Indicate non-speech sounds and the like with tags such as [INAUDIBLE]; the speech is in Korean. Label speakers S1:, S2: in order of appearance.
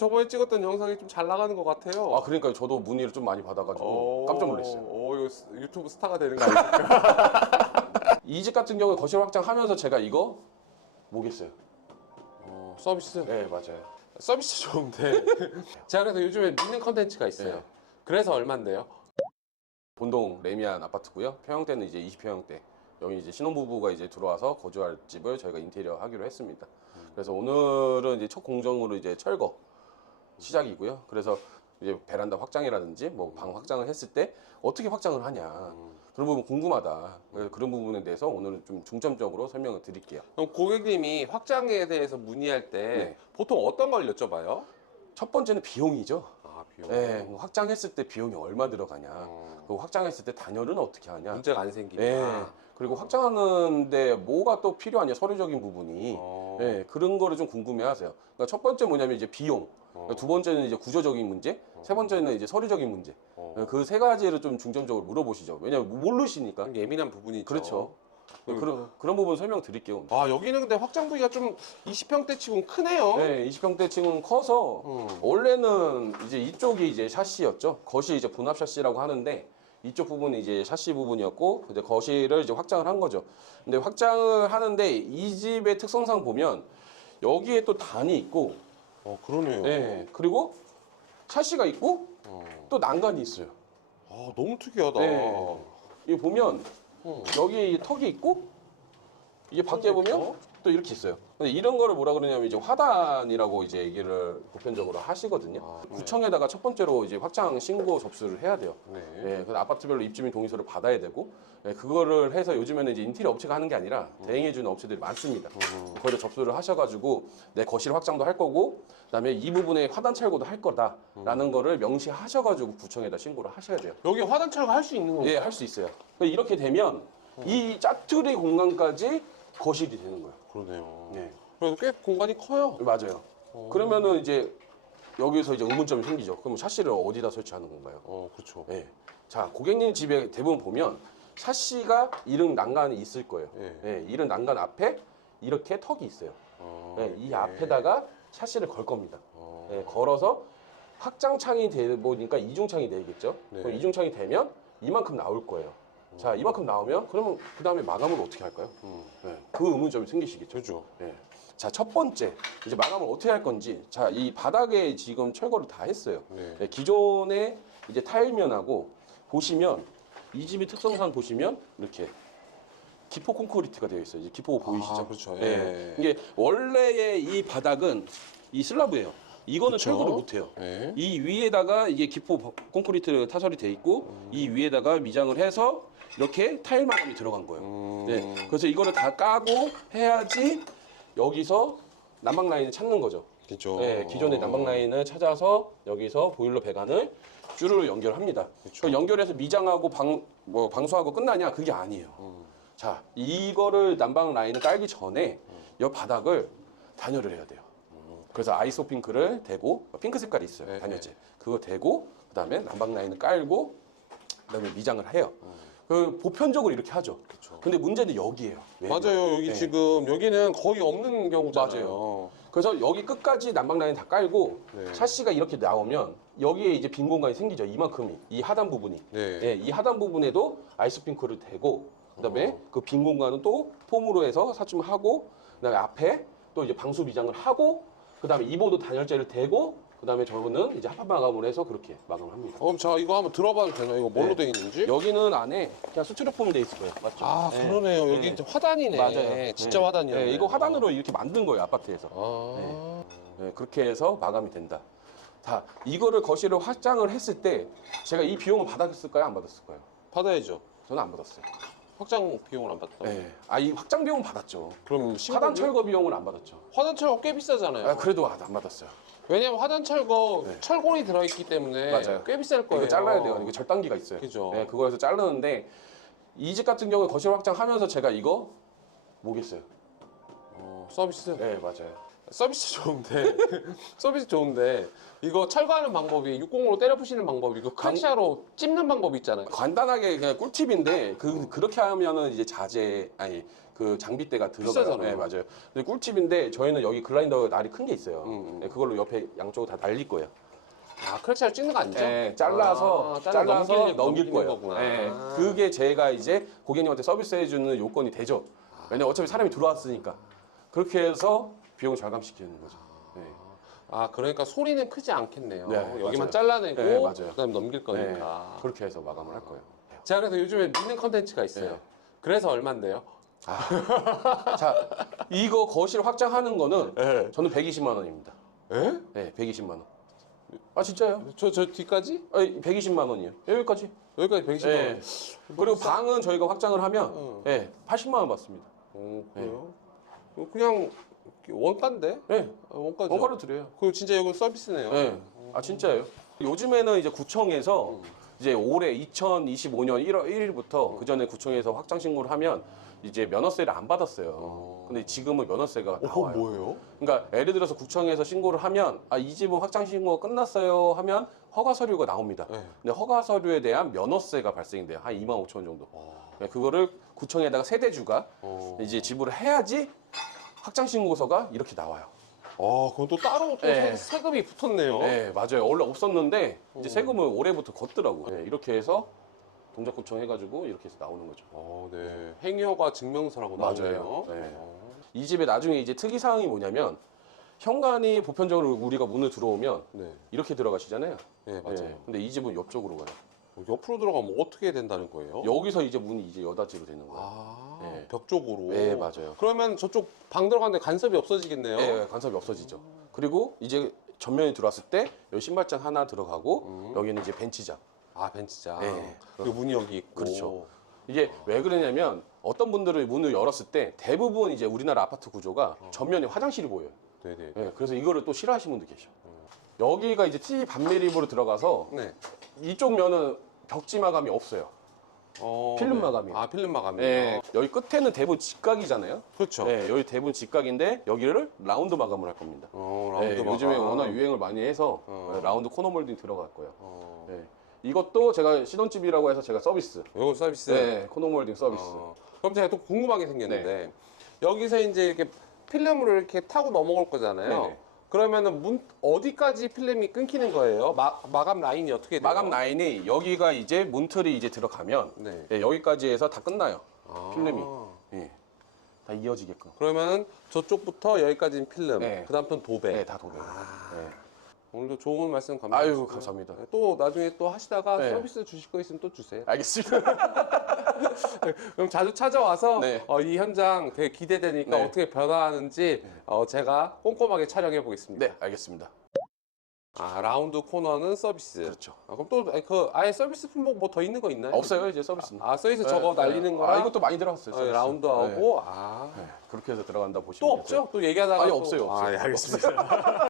S1: 저번에 찍었던 영상이 좀 잘 나가는 것 같아요.
S2: 아 그러니까 저도 문의를 좀 많이 받아가지고
S1: 오,
S2: 깜짝 놀랐어요.
S1: 오, 이거 스- 유튜브 스타가 되는 거 아닙니까? [LAUGHS]
S2: 이집 같은 경우에 거실 확장하면서 제가 이거 뭐겠어요?
S1: 어, 서비스.
S2: 네 맞아요.
S1: 서비스 좋은데. [LAUGHS] 제가 그래서 요즘에 믿는 컨텐츠가 있어요.
S2: 네.
S1: 그래서 얼마인데요?
S2: 본동 레미안 아파트고요. 평형대는 이제 20평형대. 여기 이제 신혼부부가 이제 들어와서 거주할 집을 저희가 인테리어 하기로 했습니다. 그래서 오늘은 이제 첫 공정으로 이제 철거 시작이고요. 그래서 이제 베란다 확장이라든지 뭐 방 확장을 했을 때 어떻게 확장을 하냐 그런 부분 궁금하다. 그래서 그런 부분에 대해서 오늘은 좀 중점적으로 설명을 드릴게요.
S1: 그럼 고객님이 확장에 대해서 문의할 때
S2: 네.
S1: 보통 어떤 걸 여쭤봐요?
S2: 첫 번째는 비용이죠.
S1: 아, 비용.
S2: 네, 확장했을 때 비용이 얼마 들어가냐.
S1: 어,
S2: 그리고 확장했을 때 단열은 어떻게 하냐.
S1: 문제가 안 생기냐.
S2: 네. 그리고 확장하는데 뭐가 또 필요하냐 서류적인 부분이
S1: 어.
S2: 네, 그런 거를 좀 궁금해하세요. 그러니까 첫 번째 뭐냐면 이제 비용,
S1: 어.
S2: 두 번째는 이제 구조적인 문제, 세 번째는 이제 서류적인 문제.
S1: 어.
S2: 그 세 가지를 좀 중점적으로 물어보시죠. 왜냐면 모르시니까.
S1: 좀 예민한 부분이죠.
S2: 그렇죠.
S1: 음.
S2: 그런 그런 부분 설명 드릴게요.
S1: 아 여기는 근데 확장 부위가 좀 20평대 치고는 크네요.
S2: 네, 20평대 층은 커서
S1: 음.
S2: 원래는 이제 이쪽이 이제 샤시였죠. 거실 이제 분합 샤시라고 하는데 이쪽 부분이 이제 샤시 부분이었고 이제 거실을 이제 확장을 한 거죠. 근데 확장을 하는데 이 집의 특성상 보면 여기에 또 단이 있고,
S1: 어 그러네요.
S2: 네, 그리고 샤시가 있고
S1: 어.
S2: 또 난간이 있어요.
S1: 아 너무 특이하다.
S2: 네. 이거 보면
S1: 어.
S2: 여기 턱이 있고 이게 밖에 보면 또 이렇게 있어요. 근데 이런 거를 뭐라 그러냐면 이제 화단이라고 이제 얘기를 보편적으로 하시거든요.
S1: 아, 네.
S2: 구청에다가 첫 번째로 이제 확장 신고 접수를 해야 돼요.
S1: 네.
S2: 예, 그 아파트별로 입주민 동의서를 받아야 되고, 예, 그거를 해서 요즘에는 이제 인테리어 업체가 하는 게 아니라 대행해 주는 업체들이 많습니다.
S1: 음.
S2: 거기를 접수를 하셔가지고 내 거실 확장도 할 거고, 그다음에 이 부분에 화단 철거도 할 거다라는 거를 명시하셔가지고 구청에다 신고를 하셔야 돼요.
S1: 여기 화단 철거 할 수 있는 건가요?
S2: 예, 할 수 있어요. 이렇게 되면 이 짜투리 공간까지 거실이 되는 거예요.
S1: 그러네요.
S2: 네,
S1: 그래서 꽤 공간이 커요.
S2: 맞아요. 그러면은 이제 여기서 이제 의문점이 생기죠. 그럼 샤시를 어디다 설치하는 건가요?
S1: 어 그렇죠.
S2: 예. 자, 고객님 집에 대부분 보면 샤시가 이른 난간이 있을 거예요.
S1: 예.
S2: 예, 이른 난간 앞에 이렇게 턱이 있어요.
S1: 어,
S2: 예, 이
S1: 네.
S2: 앞에다가 샤시를 걸 겁니다.
S1: 어.
S2: 예, 걸어서 확장창이 되 보니까 이중창이 되겠죠.
S1: 네.
S2: 그럼 이중창이 되면 이만큼 나올 거예요. 자, 이만큼 나오면 그러면 그 다음에 마감을 어떻게 할까요?
S1: 음.
S2: 예, 그 의문점이 생기시겠죠.
S1: 되죠.
S2: 예. 자, 첫 번째 이제 마감을 어떻게 할 건지. 자, 이 바닥에 지금 철거를 다 했어요.
S1: 네.
S2: 예, 기존의 이제 타일면하고 보시면 이 집의 특성상 보시면 이렇게 기포 콘크리트가 되어 있어요. 이제 기포 보이시죠?
S1: 아, 그렇죠.
S2: 예.
S1: 예.
S2: 이게 원래의 이 바닥은 이 슬라브예요. 이거는
S1: 그렇죠.
S2: 철거를 못 해요.
S1: 네.
S2: 이 위에다가 이게 기포 콘크리트 타설이 돼 있고 이 위에다가 미장을 해서 이렇게 타일 마감이 들어간 거예요.
S1: 음.
S2: 네. 그래서 이거를 다 까고 해야지 여기서 난방 라인을 찾는 거죠.
S1: 그렇죠.
S2: 네, 기존의 난방 라인을 찾아서 여기서 보일러 배관을 쭈르르 연결합니다.
S1: 그
S2: 연결해서 미장하고 방, 뭐 방수하고 끝나냐? 그게 아니에요.
S1: 음.
S2: 자, 이거를 난방 라인을 깔기 전에 이 바닥을 단열을 해야 돼요. 그래서 아이소 핑크를 대고 핑크 색깔이 있어요.
S1: 네,
S2: 단열재. 그거 대고 그다음에 난방 라인을 깔고 그다음에 미장을 해요. 그 보편적으로 이렇게 하죠.
S1: 음. 그쵸.
S2: 근데 문제는 여기에요. 왜냐면
S1: 맞아요. 여기
S2: 네.
S1: 지금 여기는 거의 없는 경우잖아요.
S2: 맞아요. 그래서 여기 끝까지 난방 라인 다 깔고
S1: 네.
S2: 샤시가 이렇게 나오면 여기에 이제 빈 공간이 생기죠. 이만큼이 이 하단 부분이.
S1: 네.
S2: 예, 이 하단 부분에도 아이스핑크를 대고 그다음에
S1: 어.
S2: 그빈 공간은 또 폼으로 해서 사춤하고 그다음에 앞에 또 이제 방수 미장을 하고 그다음에 이보도 단열재를 대고 그 다음에 저거는 이제 합판 마감을 해서 그렇게 마감을 합니다.
S1: 어, 그럼 자 이거 한번 들어봐도 되나요? 이거 뭘로
S2: 네.
S1: 되어 있는지?
S2: 여기는 안에 그냥 스티로폼 돼 있을 거예요. 맞죠?
S1: 아
S2: 예.
S1: 그러네요. 여기
S2: 네.
S1: 이제 화단이네.
S2: 맞아요.
S1: 진짜
S2: 네.
S1: 화단이네.
S2: 네, 이거 화단으로 이렇게 만든 거예요 아파트에서.
S1: 아.
S2: 네, 그렇게 해서 마감이 된다. 다 이거를 거실을 확장을 했을 때 제가 이 비용을 받았을까요? 안 받았을까요?
S1: 받아야죠.
S2: 저는 안 받았어요.
S1: 확장 비용을 안 받다.
S2: 네. 아, 이 확장 비용은 받았죠.
S1: 그럼
S2: 화단 철거 비용은 안 받았죠.
S1: 화단 철거 꽤 비싸잖아요.
S2: 아, 그래도 안 받았어요.
S1: 왜냐면 화단 철거
S2: 네.
S1: 철골이 들어있기 때문에
S2: 맞아요.
S1: 꽤 비쌀 거예요.
S2: 이거 잘라야 돼요. 이거 절단기가 있어요.
S1: 그죠.
S2: 네, 그거에서 자르는데 이 집 같은 경우에 거실 확장하면서 제가 이거 뭐겠어요?
S1: 어, 서비스.
S2: 네, 맞아요.
S1: 서비스 좋은데 [LAUGHS] 서비스 좋은데 이거 철거하는 방법이 605로 때려 부시는 방법이 그 크랙샤로 찝는 방법이 있잖아요.
S2: 간단하게 그냥 꿀팁인데 그 그렇게 하면은 이제 자재 아니 그 장비대가 들어가요.
S1: 비싸잖아요.
S2: 네, 맞아요. 근데 꿀팁인데 저희는 여기 글라인더 날이 큰 게 있어요.
S1: 음, 음.
S2: 네, 그걸로 옆에 양쪽으로 다 날릴 거예요.
S1: 아 크랙샤로 찍는 거 아니죠?
S2: 네, 잘라서
S1: 아, 잘라
S2: 잘라서
S1: 넘길,
S2: 넘길
S1: 넘기는
S2: 거예요.
S1: 거구나.
S2: 네,
S1: 아.
S2: 그게 제가 이제 고객님한테 서비스해주는 요건이 되죠. 왜냐 면 어차피 사람이 들어왔으니까 그렇게 해서 비용 절감시키는 거죠. 네.
S1: 아 그러니까 소리는 크지 않겠네요.
S2: 네,
S1: 여기만
S2: 맞아요.
S1: 잘라내고
S2: 네, 맞아요.
S1: 그다음 넘길 거니까.
S2: 네, 그렇게 해서 마감을 할 거예요.
S1: 제가 그래서 요즘에 믿는 컨텐츠가 있어요.
S2: 네.
S1: 그래서 얼마인데요? [LAUGHS]
S2: 자, 이거 거실 확장하는 거는
S1: 네.
S2: 저는 120만 원입니다.
S1: 에?
S2: 네, 120만 원. 아 진짜요?
S1: 저, 저 뒤까지?
S2: 아니, 120만 원이요. 여기까지.
S1: 여기까지 120만
S2: 네.
S1: 원.
S2: 그리고 방은 저희가 확장을 하면
S1: 어.
S2: 네, 80만 원 받습니다.
S1: 어, 그래요? 그냥 원가인데?
S2: 네,
S1: 어, 원가죠.
S2: 원가로 드려요.
S1: 그리고 진짜 이거 서비스네요.
S2: 네. 아 진짜요? 요즘에는 이제 구청에서
S1: 음.
S2: 이제 올해 2025년 1월 1일부터 그 전에 구청에서 확장 신고를 하면 이제 면허세를 안 받았어요.
S1: 어.
S2: 근데 지금은 면허세가
S1: 어,
S2: 나와요.
S1: 뭐예요?
S2: 그러니까 예를 들어서 구청에서 신고를 하면 아 이 집은 확장 신고가 끝났어요 하면 허가 서류가 나옵니다.
S1: 네.
S2: 근데 허가 서류에 대한 면허세가 발생이 돼요. 한 2만 5천 원 정도.
S1: 어.
S2: 네, 그거를 구청에다가 세대주가
S1: 어.
S2: 이제 지불을 해야지 확장 신고서가 이렇게 나와요.
S1: 아, 그건 또 따로 또
S2: 네.
S1: 세- 세금이 붙었네요.
S2: 네, 맞아요. 원래 없었는데 이제
S1: 어.
S2: 세금을 올해부터 걷더라고. 네, 이렇게 해서 동작구청 해가지고 이렇게 해서 나오는 거죠.
S1: 어, 네. 행여가 증명서라고. 나오네요.
S2: 네.
S1: 어.
S2: 이 집에 나중에 이제 특이 사항이 뭐냐면 현관이 보편적으로 우리가 문을 들어오면
S1: 네.
S2: 이렇게 들어가시잖아요.
S1: 네, 맞아요.
S2: 네, 근데 이 집은 옆쪽으로 가요.
S1: 옆으로 들어가면 어떻게 된다는 거예요?
S2: 여기서 이제 문이 이제 여닫이로 되는 거예요.
S1: 아,
S2: 네.
S1: 벽 쪽으로.
S2: 네, 맞아요.
S1: 그러면 저쪽 방 들어가는데 간섭이 없어지겠네요.
S2: 네, 간섭이 없어지죠. 그리고 이제 전면에 들어왔을 때 여기 신발장 하나 들어가고
S1: 음.
S2: 여기는 이제 벤치장.
S1: 아, 벤치장.
S2: 네.
S1: 그리고 문이 여기 있고.
S2: 그렇죠. 이게 왜 그러냐면 어떤 분들은 문을 열었을 때 대부분 이제 우리나라 아파트 구조가 전면에 화장실이 보여요.
S1: 네네.
S2: 네, 그래서 이거를 또 싫어하시는 분도 계셔. 여기가 이제 T 반매립으로 들어가서
S1: 네.
S2: 이쪽 면은 벽지 마감이 없어요.
S1: 어,
S2: 필름
S1: 네.
S2: 마감이요.
S1: 아, 필름 마감이요.
S2: 네, 여기 끝에는 대부분 직각이잖아요.
S1: 그렇죠.
S2: 네, 여기 대부분 직각인데 여기를 라운드 마감을 할 겁니다.
S1: 어,
S2: 네,
S1: 라운드 마감.
S2: 요즘에 워낙 유행을 많이 해서
S1: 어.
S2: 네, 라운드 코너 몰딩 들어갈 거예요.
S1: 어.
S2: 네. 이것도 제가 신혼집이라고 해서 제가 서비스.
S1: 이거 서비스.
S2: 네, 코너 몰딩 서비스.
S1: 어. 그럼 제가 또 궁금한 게 생겼는데 여기서 이제 이렇게 필름을 이렇게 타고 넘어갈 거잖아요.
S2: 네네.
S1: 그러면은 문 어디까지 필름이 끊기는 거예요? 마, 마감 라인이 어떻게 돼요?
S2: 마감 라인이 여기가 이제 문틀이 이제 들어가면
S1: 네.
S2: 네, 여기까지 해서 다 끝나요.
S1: 아.
S2: 필름이. 예. 다 이어지게끔.
S1: 그러면은 저쪽부터 여기까지는 필름.
S2: 네.
S1: 그다음부터는 도배.
S2: 네, 다 도배.
S1: 아.
S2: 네.
S1: 오늘도 좋은 말씀 감사합니다.
S2: 아유, 감사합니다.
S1: 또 나중에 또 하시다가
S2: 네.
S1: 서비스 주실 거 있으면 또 주세요.
S2: 알겠습니다. [LAUGHS]
S1: 그럼 자주 찾아와서
S2: 네.
S1: 어, 이 현장 되게 기대되니까
S2: 네.
S1: 어떻게 변화하는지 어, 제가 꼼꼼하게 촬영해 보겠습니다.
S2: 네, 알겠습니다.
S1: 아 라운드 코너는 서비스.
S2: 그렇죠.
S1: 아, 그럼 또그 아예 서비스 품목 뭐 더 있는 거 있나요?
S2: 없어요, 이제 서비스는.
S1: 아 서비스
S2: 네,
S1: 저거
S2: 네.
S1: 날리는 거랑
S2: 아, 이것도 많이 들어갔어요.
S1: 어,
S2: 서비스.
S1: 라운드하고 아.
S2: 네. 네, 그렇게 해서 들어간다 보시면
S1: 또 없죠? 또 얘기하다가
S2: 아니,
S1: 또-
S2: 없어요, 없어요.
S1: 아, 예, 알겠습니다. [LAUGHS]